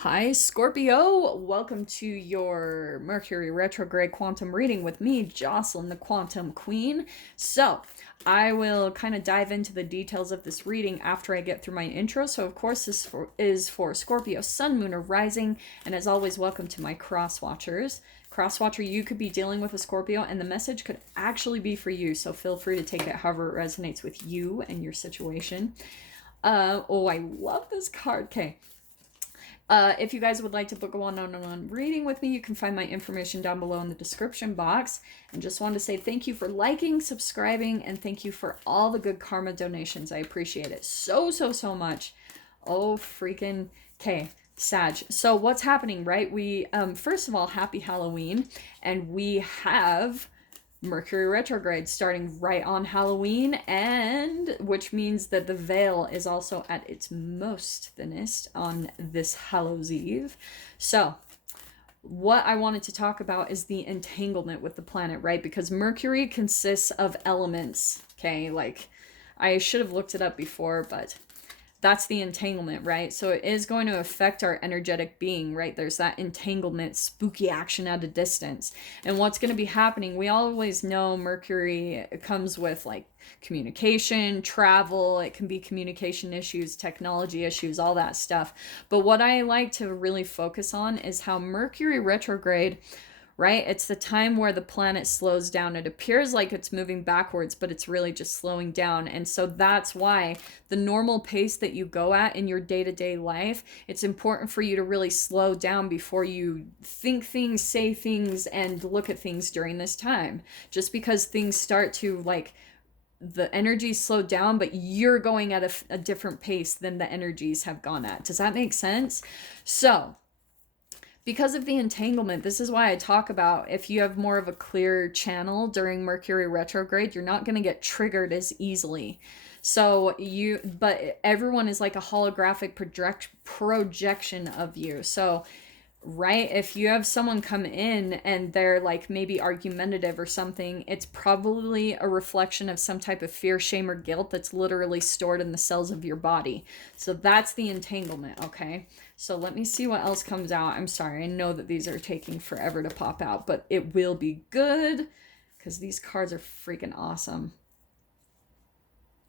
Hi, Scorpio. Welcome to your Mercury Retrograde Quantum reading with me, Jocelyn, the Quantum Queen. So, I will kind of dive into the details of this reading after I get through my intro. So, of course, is for Scorpio, Sun, Moon, or Rising. And as always, welcome to my cross watchers. Crosswatcher, you could be dealing with a Scorpio, and the message could actually be for you. So, feel free to take it however it resonates with you and your situation. I love this card. Okay. If you guys would like to book a one-on-one reading with me, you can find my information down below in the description box. And just wanted to say thank you for liking, subscribing, and thank you for all the good karma donations. I appreciate it so much. Oh, freaking okay. Sag. So what's happening, right? We, first of all, happy Halloween. And we have Mercury retrograde starting right on Halloween, and which means that the veil is also at its most thinnest on this Hallows Eve. So what I wanted to talk about is the entanglement with the planet, right? Because Mercury consists of elements, okay? Like, I should have looked it up before, but that's the entanglement, right? So it is going to affect our energetic being, right? There's that entanglement, spooky action at a distance. And what's going to be happening, we always know Mercury comes with like communication, travel, it can be communication issues, technology issues, all that stuff. But what I like to really focus on is how Mercury retrograde, right? It's the time where the planet slows down. It appears like it's moving backwards, but it's really just slowing down. And so that's why the normal pace that you go at in your day-to-day life, it's important for you to really slow down before you think things, say things, and look at things during this time. Just because things start to like the energies slow down, but you're going at a different pace than the energies have gone at. Does that make sense? So because of the entanglement, this is why I talk about if you have more of a clear channel during Mercury retrograde, you're not going to get triggered as easily. But everyone is like a holographic projection of you. So, right, if you have someone come in and they're like maybe argumentative or something, it's probably a reflection of some type of fear, shame, or guilt that's literally stored in the cells of your body. So that's the entanglement, okay? So let me see what else comes out. I'm sorry, I know that these are taking forever to pop out, but it will be good because these cards are freaking awesome.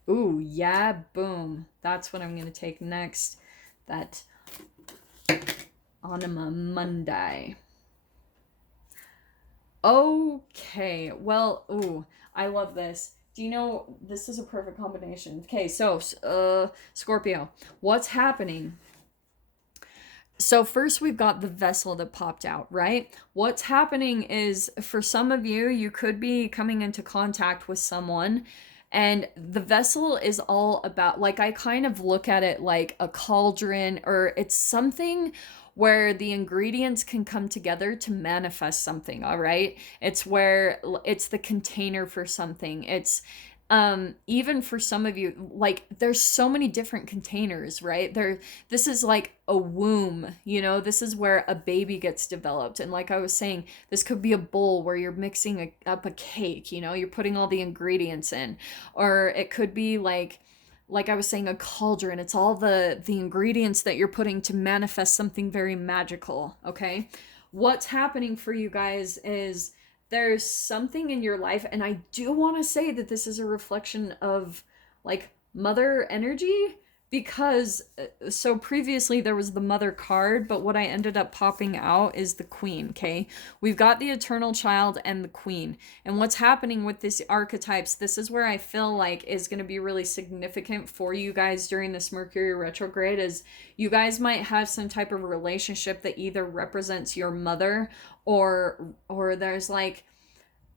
Ooh, yeah, boom. That's what I'm going to take next. That Anima Mundi. Okay, well, ooh, I love this. Do you know, this is a perfect combination. Okay, so, Scorpio, what's happening? So first we've got the vessel that popped out, right? What's happening is for some of you, you could be coming into contact with someone and the vessel is all about, like, I kind of look at it like a cauldron, or it's something where the ingredients can come together to manifest something, all right? It's where it's the container for something. It's even for some of you, like there's so many different containers, right? This is like a womb, you know, this is where a baby gets developed. And like I was saying, this could be a bowl where you're mixing up a cake, you know, you're putting all the ingredients in. Or it could be like I was saying, a cauldron. It's all the ingredients that you're putting to manifest something very magical, okay? What's happening for you guys is there's something in your life, and I do want to say that this is a reflection of like mother energy, because so previously there was the mother card, but what I ended up popping out is the queen. Okay, we've got the eternal child and the queen, and what's happening with this archetypes, this is where I feel like is going to be really significant for you guys during this Mercury retrograde, is you guys might have some type of relationship that either represents your mother, or there's like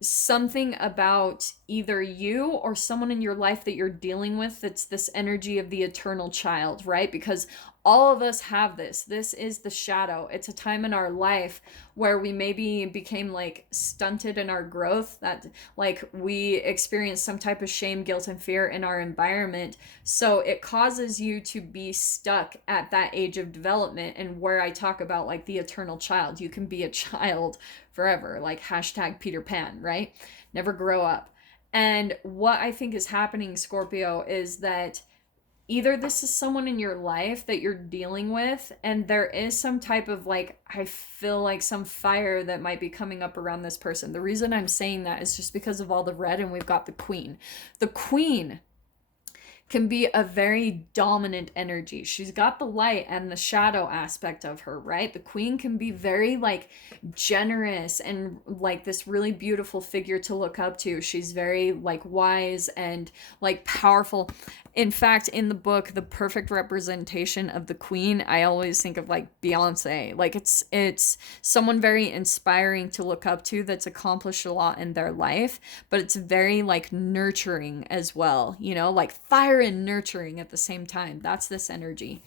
something about either you or someone in your life that you're dealing with that's this energy of the eternal child, right? Because all of us have this. This is the shadow. It's a time in our life where we maybe became like stunted in our growth, that like we experienced some type of shame, guilt, and fear in our environment. So it causes you to be stuck at that age of development. And where I talk about like the eternal child, you can be a child forever, like hashtag Peter Pan, right? Never grow up. And what I think is happening, Scorpio, is that either this is someone in your life that you're dealing with, and there is some type of like, I feel like some fire that might be coming up around this person. The reason I'm saying that is just because of all the red, and we've got the queen. The queen can be a very dominant energy. She's got the light and the shadow aspect of her, right? The queen can be very like generous and like this really beautiful figure to look up to. She's very like wise and like powerful. In fact, in the book, the perfect representation of the queen, I always think of like Beyonce. Like it's someone very inspiring to look up to that's accomplished a lot in their life, but it's very like nurturing as well, you know, like fire and nurturing at the same time. That's this energy.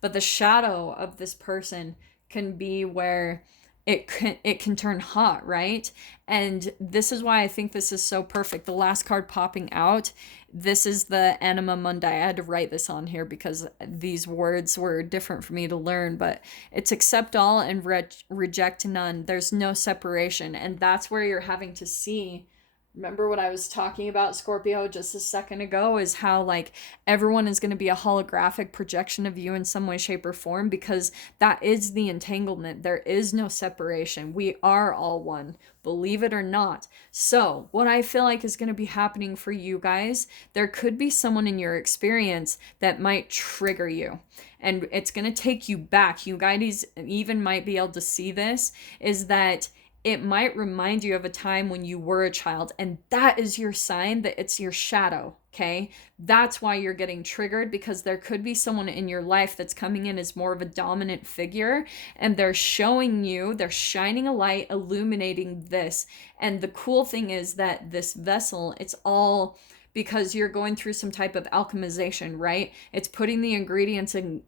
But the shadow of this person can be where it can turn hot, right? And this is why I think this is so perfect. The last card popping out, this is the Anima Mundi. I had to write this on here because these words were different for me to learn, but it's accept all and reject none. There's no separation. And that's where you're having to see. Remember what I was talking about, Scorpio, just a second ago, is how like everyone is going to be a holographic projection of you in some way, shape, or form, because that is the entanglement. There is no separation. We are all one, believe it or not. So what I feel like is going to be happening for you guys, there could be someone in your experience that might trigger you. And it's going to take you back. You guys even might be able to see this, is that it might remind you of a time when you were a child, and that is your sign that it's your shadow, okay? That's why you're getting triggered, because there could be someone in your life that's coming in as more of a dominant figure, and they're showing you, they're shining a light, illuminating this. And the cool thing is that this vessel, it's all because you're going through some type of alchemization, right? It's putting the ingredients in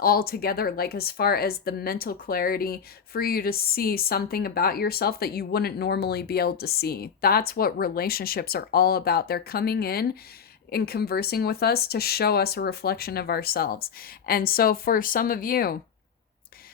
all together, like as far as the mental clarity for you to see something about yourself that you wouldn't normally be able to see. That's what relationships are all about. They're coming in and conversing with us to show us a reflection of ourselves. And so for some of you,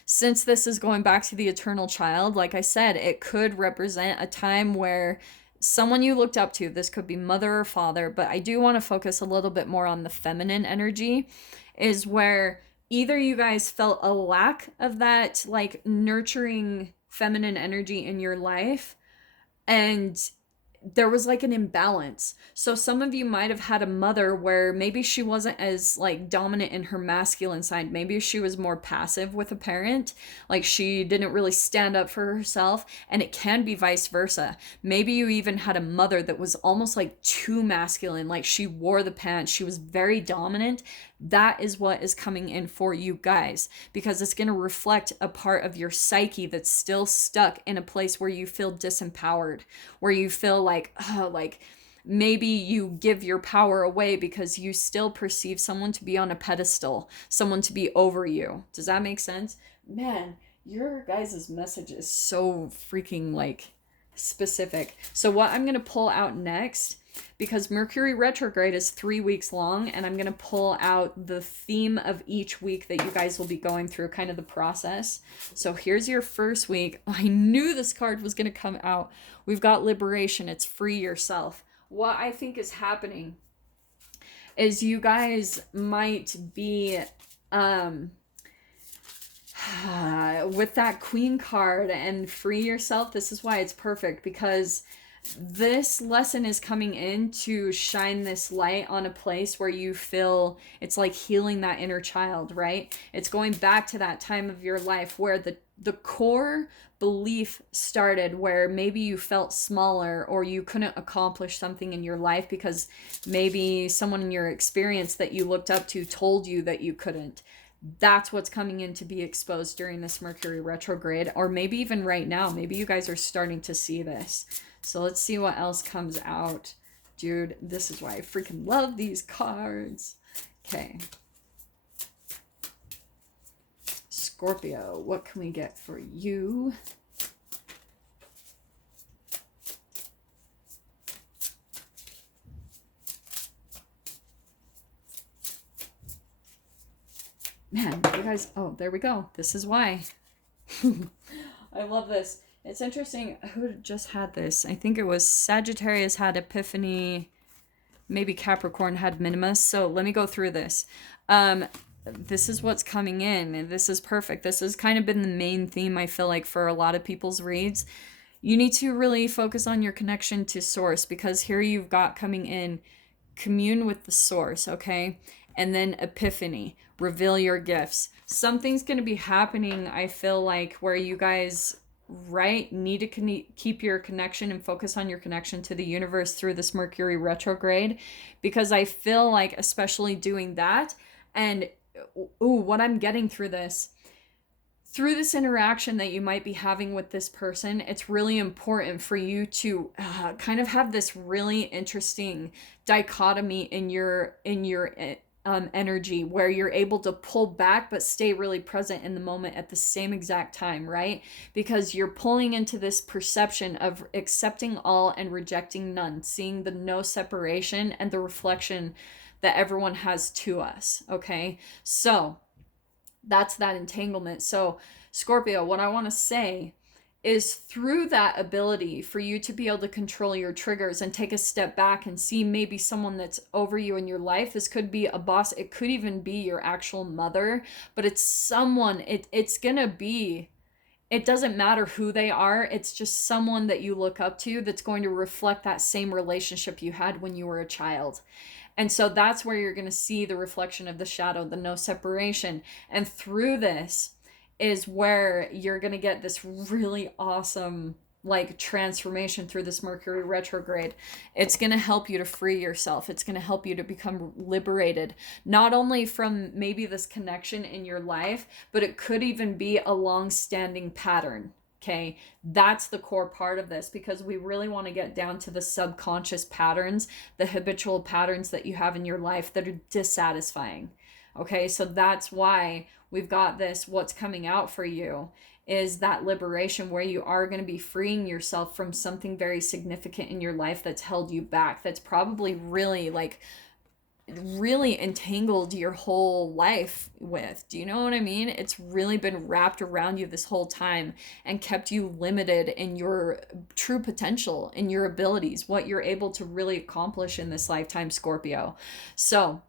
since this is going back to the eternal child, like I said, it could represent a time where someone you looked up to, this could be mother or father, but I do want to focus a little bit more on the feminine energy, is where either you guys felt a lack of that like nurturing feminine energy in your life, and there was like an imbalance. So some of you might have had a mother where maybe she wasn't as like dominant in her masculine side. Maybe she was more passive with a parent. Like she didn't really stand up for herself, and it can be vice versa. Maybe you even had a mother that was almost like too masculine. Like she wore the pants. She was very dominant. That is what is coming in for you guys, because it's going to reflect a part of your psyche that's still stuck in a place where you feel disempowered, where you feel like, oh, like maybe you give your power away because you still perceive someone to be on a pedestal, someone to be over you. Does that make sense? Man, your guys' message is so freaking like specific. So what I'm going to pull out next, because Mercury retrograde is 3 weeks long, and I'm going to pull out the theme of each week that you guys will be going through, kind of the process. So here's your first week. I knew this card was going to come out. We've got liberation. It's free yourself. What I think is happening is you guys might be with that queen card and free yourself. This is why it's perfect, because this lesson is coming in to shine this light on a place where you feel it's like healing that inner child, right? It's going back to that time of your life where the core belief started, where maybe you felt smaller or you couldn't accomplish something in your life because maybe someone in your experience that you looked up to told you that you couldn't. That's what's coming in to be exposed during this Mercury retrograde, or maybe even right now. Maybe you guys are starting to see this. So let's see what else comes out. Dude, this is why I freaking love these cards. Okay. Scorpio, what can we get for you? Man, you guys, oh, there we go. This is why. I love this. It's interesting. Who just had this? I think it was Sagittarius had Epiphany. Maybe Capricorn had Minimus. So let me go through this. This is what's coming in, and this is perfect. This has kind of been the main theme, I feel like, for a lot of people's reads. You need to really focus on your connection to source, because here you've got coming in, commune with the source, okay? And then epiphany, reveal your gifts. Something's going to be happening, I feel like, where you guys, right, need to keep your connection and focus on your connection to the universe through this Mercury retrograde, because I feel like, especially doing that, and what I'm getting through this interaction that you might be having with this person, it's really important for you to kind of have this really interesting dichotomy in your energy, where you're able to pull back but stay really present in the moment at the same exact time, right? Because you're pulling into this perception of accepting all and rejecting none, seeing the no separation and the reflection that everyone has to us, okay? So that's that entanglement. So Scorpio, what I want to say is, through that ability for you to be able to control your triggers and take a step back and see maybe someone that's over you in your life. This could be a boss, it could even be your actual mother, but it's someone, it's gonna be, it doesn't matter who they are, it's just someone that you look up to that's going to reflect that same relationship you had when you were a child. And so that's where you're going to see the reflection of the shadow, the no separation. And through this is where you're going to get this really awesome like transformation through this Mercury retrograde. It's going to help you to free yourself. It's going to help you to become liberated, not only from maybe this connection in your life, but it could even be a long-standing pattern. Okay, that's the core part of this, because we really want to get down to the subconscious patterns, the habitual patterns that you have in your life that are dissatisfying. Okay, so that's why we've got this, what's coming out for you is that liberation, where you are going to be freeing yourself from something very significant in your life that's held you back, that's probably really entangled your whole life with. Do you know what I mean? It's really been wrapped around you this whole time and kept you limited in your true potential, in your abilities, what you're able to really accomplish in this lifetime, Scorpio. So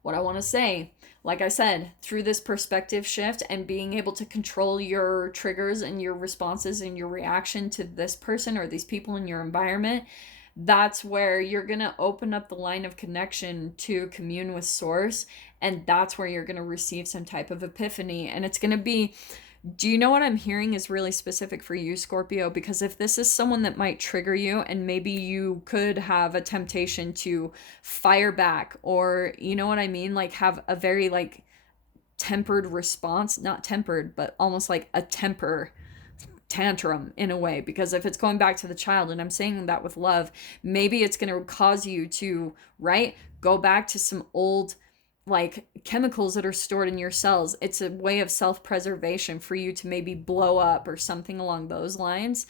what I want to say, like I said, through this perspective shift and being able to control your triggers and your responses and your reaction to this person or these people in your environment, that's where you're going to open up the line of connection to commune with source. And that's where you're going to receive some type of epiphany. And it's going to be, do you know what I'm hearing is really specific for you, Scorpio? Because if this is someone that might trigger you, and maybe you could have a temptation to fire back, or you know what I mean? Like have a very like tempered response, not tempered, but almost like a temper tantrum in a way, because if it's going back to the child, and I'm saying that with love, maybe it's going to cause you to, right, go back to some old like chemicals that are stored in your cells. It's a way of self-preservation for you to maybe blow up or something along those lines.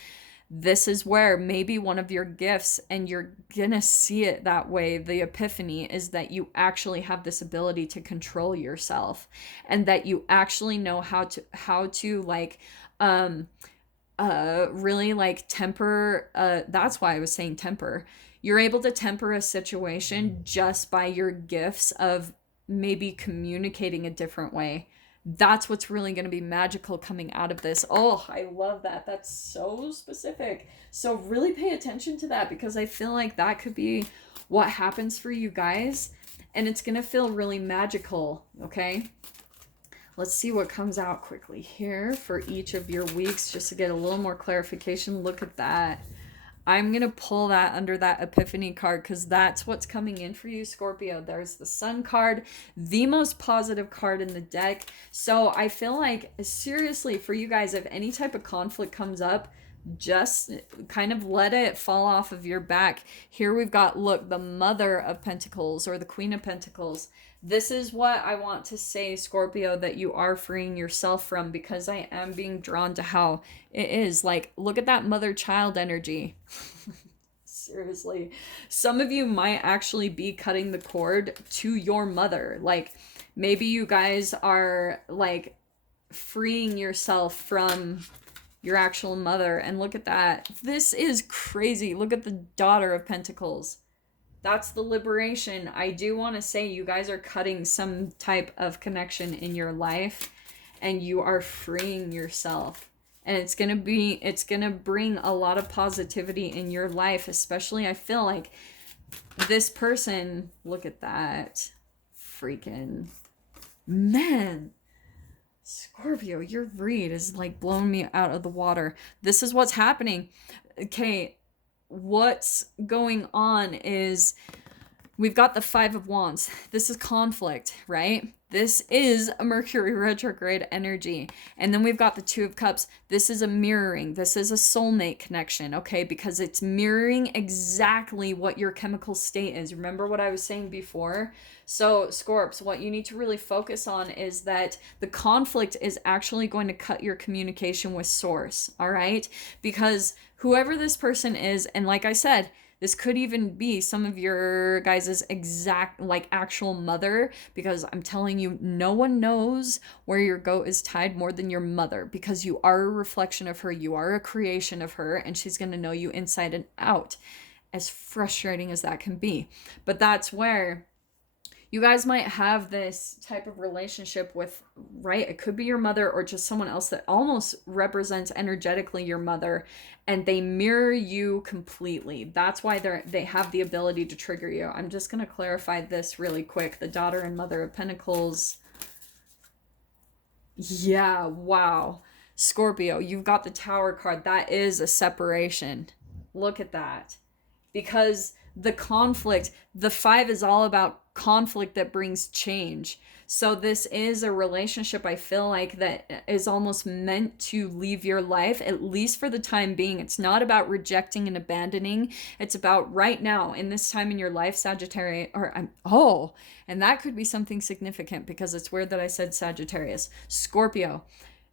This is where maybe one of your gifts, and you're gonna see it that way, the epiphany, is that you actually have this ability to control yourself, and that you actually know how to like really like temper, that's why I was saying temper. You're able to temper a situation just by your gifts of maybe communicating a different way. That's what's really going to be magical coming out of this. Oh, I love that. That's so specific. So really pay attention to that, because I feel like that could be what happens for you guys, and it's going to feel really magical, okay? Let's see what comes out quickly here for each of your weeks, just to get a little more clarification. Look at that. I'm going to pull that under that Epiphany card, because that's what's coming in for you, Scorpio. There's the Sun card, the most positive card in the deck. So I feel like, seriously, for you guys, if any type of conflict comes up, just kind of let it fall off of your back. Here we've got, look, the Mother of Pentacles, or the Queen of Pentacles. This is what I want to say, Scorpio, that you are freeing yourself from, because I am being drawn to how it is. Like, look at that mother-child energy. Seriously. Some of you might actually be cutting the cord to your mother. Like, maybe you guys are, like, freeing yourself from your actual mother. And look at that. This is crazy. Look at the Daughter of Pentacles. That's the liberation. I do want to say you guys are cutting some type of connection in your life and you are freeing yourself. And it's going to bring a lot of positivity in your life, especially I feel like this person, look at that. Freaking man. Scorpio, your read is like blowing me out of the water. This is what's happening. Okay, what's going on is we've got the Five of Wands. This is conflict, right? This is a Mercury retrograde energy. And then we've got the Two of Cups. This is a mirroring. This is a soulmate connection, okay? Because it's mirroring exactly what your chemical state is. Remember what I was saying before? So, Scorps, what you need to really focus on is that the conflict is actually going to cut your communication with source, all right? Because whoever this person is, and like I said, this could even be some of your guys' exact, like, actual mother, because I'm telling you, no one knows where your goat is tied more than your mother, because you are a reflection of her, you are a creation of her, and she's going to know you inside and out, as frustrating as that can be. But that's where you guys might have this type of relationship with, right? It could be your mother or just someone else that almost represents energetically your mother, and they mirror you completely. That's why they have the ability to trigger you. I'm just going to clarify this really quick. The daughter and mother of pentacles. Yeah, wow. Scorpio, you've got the Tower card. That is a separation. Look at that. Because the conflict, the Five is all about conflict that brings change. So this is a relationship, I feel like, that is almost meant to leave your life, at least for the time being. It's not about rejecting and abandoning. It's about right now, in this time in your life, Sagittarius, and that could be something significant, because it's weird that I said Sagittarius. Scorpio,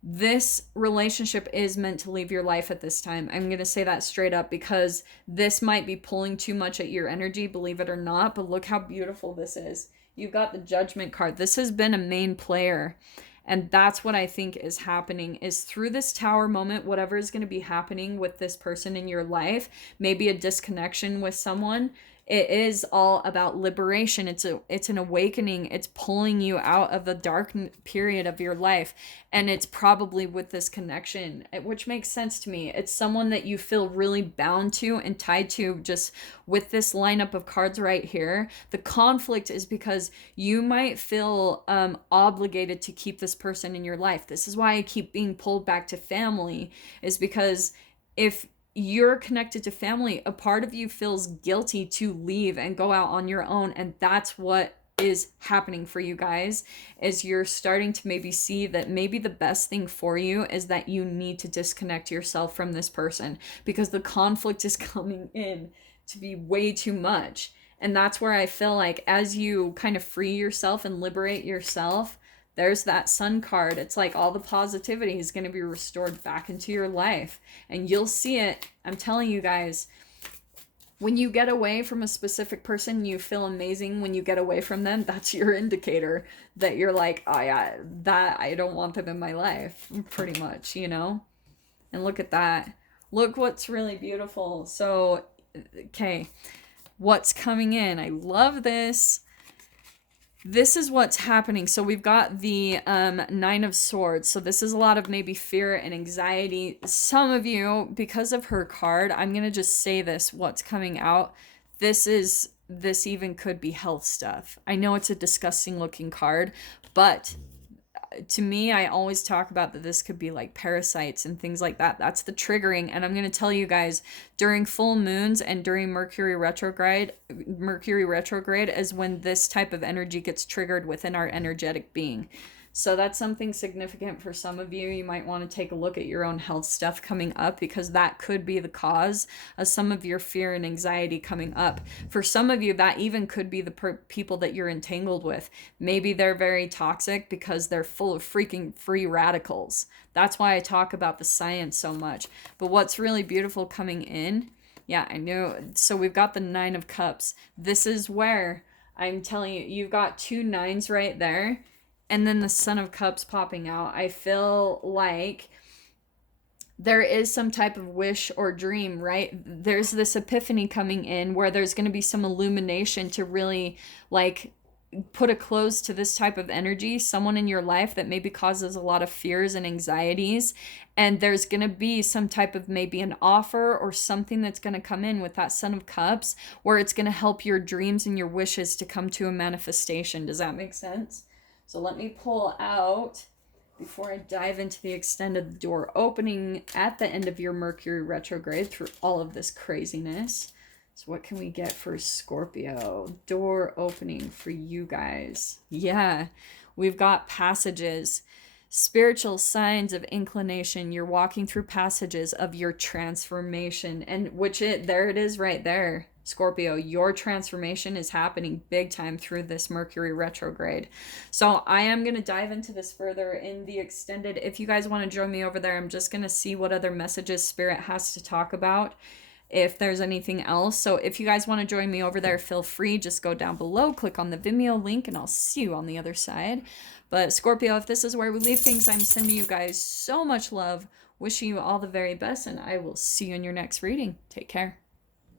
this relationship is meant to leave your life at this time. I'm going to say that straight up, because this might be pulling too much at your energy, believe it or not. But look how beautiful this is. You've got the Judgment card. This has been a main player. And that's what I think is happening, is through this Tower moment, whatever is going to be happening with this person in your life, maybe a disconnection with someone, it is all about liberation. It's an awakening. It's pulling you out of the dark period of your life. And it's probably with this connection, which makes sense to me. It's someone that you feel really bound to and tied to, just with this lineup of cards right here. The conflict is because you might feel obligated to keep this person in your life. This is why I keep being pulled back to family, is because if you're connected to family, a part of you feels guilty to leave and go out on your own. And that's what is happening for you guys, is you're starting to maybe see that maybe the best thing for you is that you need to disconnect yourself from this person, because the conflict is coming in to be way too much. And that's where I feel like as you kind of free yourself and liberate yourself, there's that Sun card. It's like all the positivity is going to be restored back into your life. And you'll see it. I'm telling you guys, when you get away from a specific person, you feel amazing. When you get away from them, that's your indicator that you're like, oh yeah, that I don't want them in my life, pretty much, you know? And look at that. Look what's really beautiful. So, okay, what's coming in? I love this. This is what's happening. So we've got the Nine of Swords. So this is a lot of maybe fear and anxiety. Some of you, because of her card, I'm going to just say this, what's coming out. This even could be health stuff. I know it's a disgusting looking card, but to me, I always talk about that this could be like parasites and things like that. That's the triggering. And I'm going to tell you guys, during full moons and during Mercury retrograde is when this type of energy gets triggered within our energetic being. So that's something significant for some of you. You might want to take a look at your own health stuff coming up, because that could be the cause of some of your fear and anxiety coming up. For some of you, that even could be the people that you're entangled with. Maybe they're very toxic because they're full of freaking free radicals. That's why I talk about the science so much. But what's really beautiful coming in, yeah, I know. So we've got the Nine of Cups. This is where I'm telling you, you've got two nines right there. And then the Son of Cups popping out. I feel like there is some type of wish or dream, right? There's this epiphany coming in where there's going to be some illumination to really like put a close to this type of energy, someone in your life that maybe causes a lot of fears and anxieties. And there's going to be some type of maybe an offer or something that's going to come in with that Son of Cups, where it's going to help your dreams and your wishes to come to a manifestation. Does that make sense? So let me pull out, before I dive into the extended door opening at the end of your Mercury retrograde through all of this craziness. So what can we get for Scorpio? Door opening for you guys. Yeah, we've got passages, spiritual signs of inclination. You're walking through passages of your transformation, and there it is right there. Scorpio, your transformation is happening big time through this Mercury retrograde. So I am going to dive into this further in the extended. If you guys want to join me over there, I'm just going to see what other messages Spirit has to talk about, if there's anything else. So if you guys want to join me over there, feel free. Just go down below, click on the Vimeo link, and I'll see you on the other side. But Scorpio, if this is where we leave things, I'm sending you guys so much love, wishing you all the very best, and I will see you in your next reading. Take care.